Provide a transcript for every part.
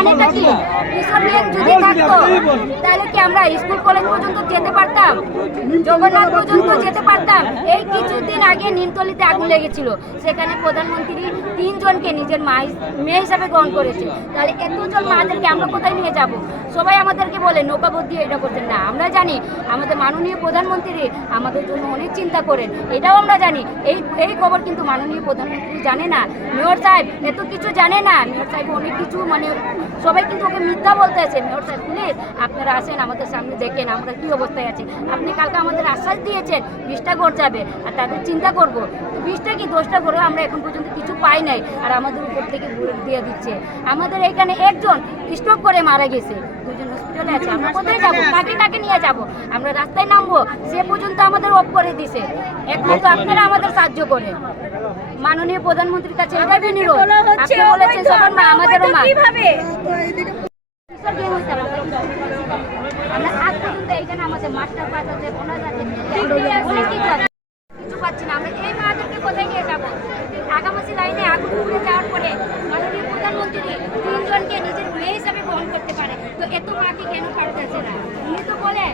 মানেটা কি? যদি থাকতো তাহলে কি আমরা স্কুল কলেজ পর্যন্ত যেতে পারতাম? জগন্নাথ পর্যন্ত যেতে পারতাম? এই কিছুদিন আগে নিমতলিতে আগুন লেগেছিল। সেখানে প্রধানমন্ত্রী তিনজনকে নিজের মা মেয়ে হিসাবে গ্রহণ করেছে। তাহলে এতজন মাদেরকে আমরা কোথায় নিয়ে যাব? সবাই আমাদেরকে বলে, নৌকা বুদ্ধি এটা করছেন না। আমরা জানি, আমাদের মাননীয় প্রধানমন্ত্রী আমাদের জন্য অনেক চিন্তা করেন। এটাও আমরা জানি। এই এই খবর কিন্তু মাননীয় প্রধানমন্ত্রী জানে না। মেয়র সাহেব এত কিছু জানে না। মেয়র সাহেব অনেক কিছু মানে সবাই কিন্তু ওকে মিথ্যা বলতে আছে। মেয়র সাহেব প্লিজ আপনারা আসেন, আমাদের সামনে দেখেন, আমরা কি অবস্থায় আছে? আপনি কালকে আমাদের আশ্বাস দিয়েছেন বিশটা ঘর যাবে আর তাদের চিন্তা করব বিশটা কি দশটা ঘরে আমরা এখন পর্যন্ত কিছু পাই নাই আর আমাদের উপর থেকে দিয়ে দিচ্ছে। আমাদের এখানে একজন স্ট্রোক করে মারা গেছে। দুজন হসপিটালে আছে আমরা কোথায় যাব? কাকে কাকে নিয়ে যাব? আমরা রাস্তায় নামবো সে পর্যন্ত আমাদের অফ করে দিছে। একমাত্র আপনারা আমাদের সাহায্য করেন। মাননীয় প্রধানমন্ত্রীর কাছে এটাই বিনিয়োগ আপনি বলেছেন সবার মা আমাদেরও মা? আমরা আজ পর্যন্ত এইখানে আমাদের মাস্টার পাস আছে। আছে অনেক কিছু আছে কিছু পাচ্ছি না আমরা এই মাদেরকে কোথায় নিয়ে যাব আগামী আগুন পুড়ে যাওয়ার পরে মাননীয় প্রধানমন্ত্রী তিনজনকে নিজের মেয়ে হিসাবে গ্রহণ করতে পারে। তো এত মাকে কেন পারতেছে না? উনি তো বলে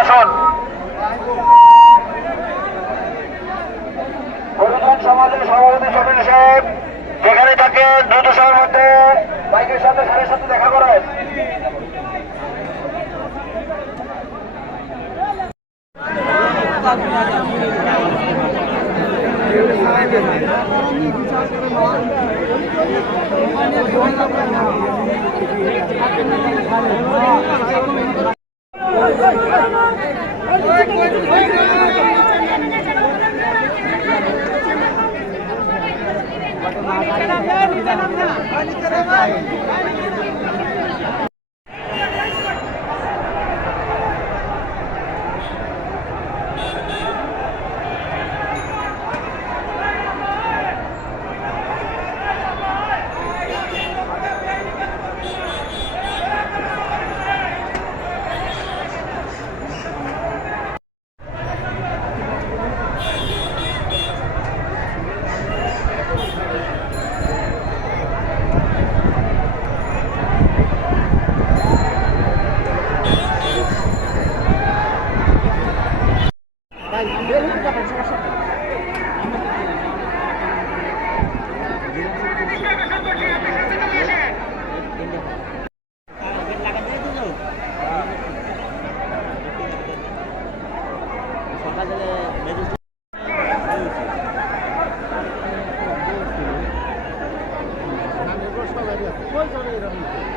আসন। সমাজের সভাপতি সাহেব, যেখানে থাকে দ্রুত সময়ের মধ্যে বাইকের সাথে সারের সাথে দেখা করেন। Bye. Quais são as